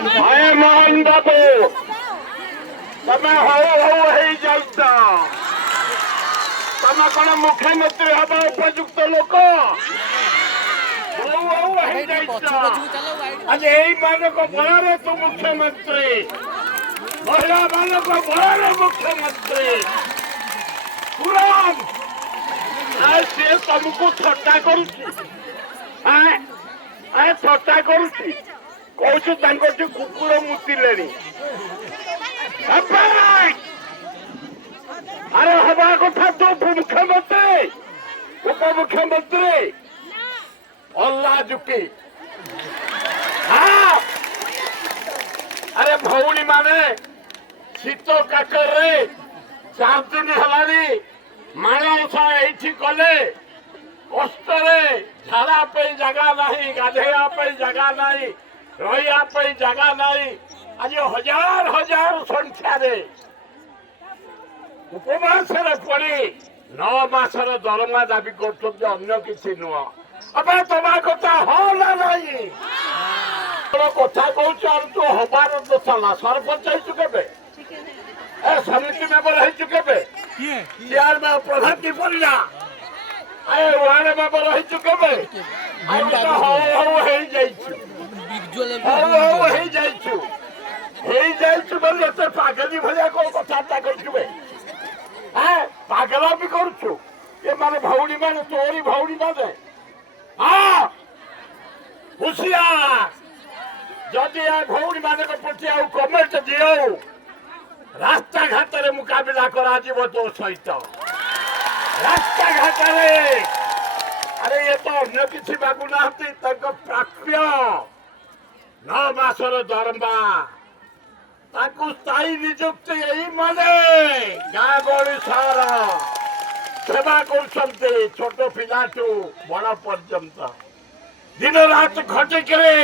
ଆଏ ମୋହନ ବାବୁ ତମେ ହଉ ହଉ ହେଇଯାଉଛ। ତମେ କଣ ମୁଖ୍ୟମନ୍ତ୍ରୀ ହବା ଉପଯୁକ୍ତ ଲୋକ? ହଉ ହଉ ହେଇଯାଇଛ। ଆଜି ଏଇମାନଙ୍କ ବଳରେ ତୁ ମୁଖ୍ୟମନ୍ତ୍ରୀ, ମହିଳା ମାନଙ୍କ ବଳରେ ମୁଖ୍ୟମନ୍ତ୍ରୀ। ସିଏ ତମକୁ ଥଟ୍ଟା କରୁଛି, ଥଟ୍ଟା କରୁଛି। କହୁଛୁ ତାଙ୍କର ଯେ କୁକୁର ମୁତିଲେଣି। ଆରେ ହବା କଥା ତୁ ମୁଖ୍ୟମନ୍ତ୍ରୀ, ଉପମୁଖ୍ୟମନ୍ତ୍ରୀ ଅଲ୍ଲା ଯୁକି। ଆରେ ଭଉଣୀ ମାନେ ଶୀତ କାକରରେ 4 ଦିନ ହେଲାଣି ମାଣବସା ଏଇଠି କଲେ। କଷ୍ଟରେ ଝାଡ଼ା ପାଇଁ ଜାଗା ନାହିଁ, ଗାଧେଇବା ପାଇଁ ଜାଗା ନାହିଁ, ରହିବା ପାଇଁ ଜାଗା ନାହିଁ। ଆଜି ହଜାର ହଜାର ସଂଖ୍ୟାରେ ଉପବାସରେ ପଡି 9 ମାସର ଦରମା ଦାବି କରୁଛନ୍ତି, ଅନ୍ୟ କିଛି ନୁହଁ। ଏବେ ତମା କଥା ହଁ ନା ନାହିଁ? କଥା କହୁଛୁ ଆଉ ତୁ ହବାର ଦୋଷଲା। ସରପଞ୍ଚ ହେଇଛୁ କେବେ? ସମିତି ମେମ୍ବର ହେଇଛୁ କେବେ? ପ୍ରଧାନ କି ପଡ଼ିଲା? ୱାର୍ଡ ମେମ୍ବର ହେଇଛୁ କେବେ? ହଉ ହଉ ହେଇଯାଇଛୁ, ହଉ ହଉ ହେଇଯାଇଛୁ, ହେଇଯାଇଛୁ ବୋଲି ଏତେ ପାଗଲି ଭଳିଆ କଣ କଥାବାର୍ତ୍ତା କରୁଛୁ? ପାଗଲା ବି କରୁଛୁ। ଏମାନେ ଭଉଣୀ ମାନେ, ତୋରି ଭଉଣୀ ମାନେ ହୁସିଆର। ଯଦି ଏ ଭଉଣୀ ମାନଙ୍କ ପ୍ରତି ଆଉ କମେଣ୍ଟ ଦିଅ, ରାସ୍ତାଘାଟରେ ମୁକାବିଲା କରାଯିବ ତୋ ସହିତ। ରାସ୍ତାଘାଟରେ ଆରେ ଇଏ ତ ଅନ୍ୟ କିଛି ମାଗୁନାହାନ୍ତି, ତାଙ୍କ ପ୍ରାପ୍ୟ 9 ମାସର ଦରମା, ତାକୁ ସ୍ଥାୟୀ ନିଯୁକ୍ତି। ଏଇମାନେ ଗାଁ ଗହଳି ସହର ସେବା କରୁଛନ୍ତି, ଛୋଟ ପିଲାଠୁ ବଡ଼ ପର୍ଯ୍ୟନ୍ତ ଦିନ ରାତ ଖଟିକିରି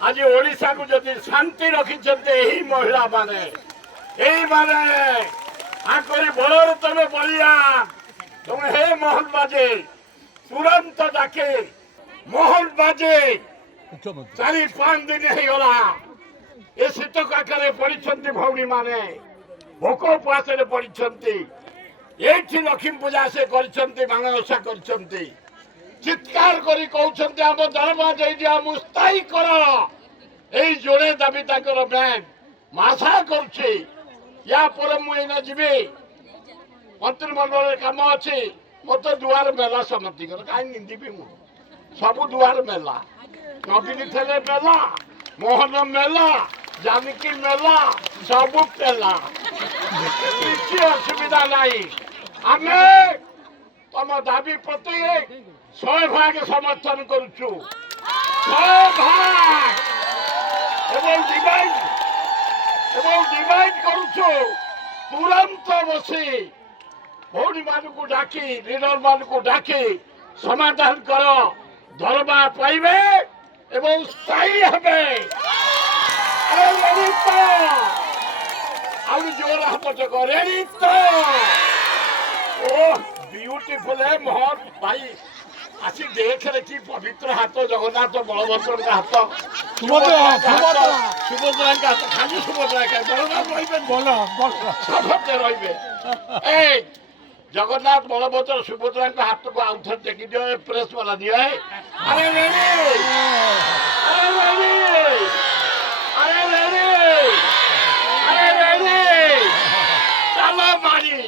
ଆଜି ଓଡ଼ିଶାକୁ ଯଦି ଶାନ୍ତି ରଖିଛନ୍ତି ଏହି ମହିଳା ମାନେ, ଏଇମାନେ ଆଙ୍କରି ବଳରେ ତମେ ବଳିଆ। ତମେ ହେ ମୋହନ ବାଜେ ତୁରନ୍ତ ଡାକେ ମୋହନ ବାଜେ 4-5 ଦିନ ହେଇଗଲା ଏ ଶୀତ କାକରେ ପଡ଼ିଛନ୍ତି ଭଉଣୀ ମାନେ, ଭୋକ ଉପବାସରେ ପଡ଼ିଛନ୍ତି। ଏଇଠି ଲକ୍ଷ୍ମୀ ପୂଜା ସେ କରିଛନ୍ତି, ମାଣବସା କରିଛନ୍ତି। ଚିତ୍କାର କରି କହୁଛନ୍ତି ଆମ ଦରମା ଦେଇଦିଅ, ଆମକୁ ସ୍ଥାୟୀ କର। ଏଇ ଯୋଡ଼େ ଦାବି ତାଙ୍କର ବ୍ୟାଙ୍କ। ମୁଁ ଆଶା କରୁଛି ୟା ପରେ ମୁଁ ଏଇନା ଯିବି, ମନ୍ତ୍ରିମଣ୍ଡଳରେ କାମ ଅଛି। ମତେ ଦୁଆର ମେଲା ସମସ୍ତିଙ୍କର, କାହିଁ ନିନ୍ଦିବି ମୁଁ? ସବୁ ଦୁଆର ମେଲା, ନବୀନ ଥିଲେ ମେଲା, ମୋହନ ମେଲା, ଜାନକୀ ମେଲା, ସବୁ ମେଲା, କିଛି ଅସୁବିଧା ନାହିଁ। ଆମେ ତମ ଦାବି ପ୍ରତି 100% ସମର୍ଥନ କରୁଛୁ, 100% ଏବଂ ଡିମାଣ୍ଡ କରୁଛୁ। ତୁରନ୍ତ ବସି ଭଉଣୀ ମାନଙ୍କୁ ଡାକି, ଲିଡର ମାନଙ୍କୁ ଡାକି ସମାଧାନ କର। ଦରମା ପାଇବେ ଏବଂ ସ୍ଥାୟୀ ହେବେ। ଆହୁରି ଜୋର ହାତ ଟେକ। ରେଡି ତ? ଓହ ବ୍ୟୁଟିଫୁଲ है मोहन भाई। आसी देख रे कि पवित्र हाथ जगन्नाथ बलभद्र का हाथ, सुभद्रा का हाथ, खाली सुभद्रा का बलराम रहिबे, सबते रहिबे। ए जगन्नाथ बलभद्र सुभद्रा का हाथ को आउथर देखि दियो, प्रेस वाला दियो है। अरे रेडी, अरे रेडी, अरे रेडी, अरे रेडी, चलो मारी।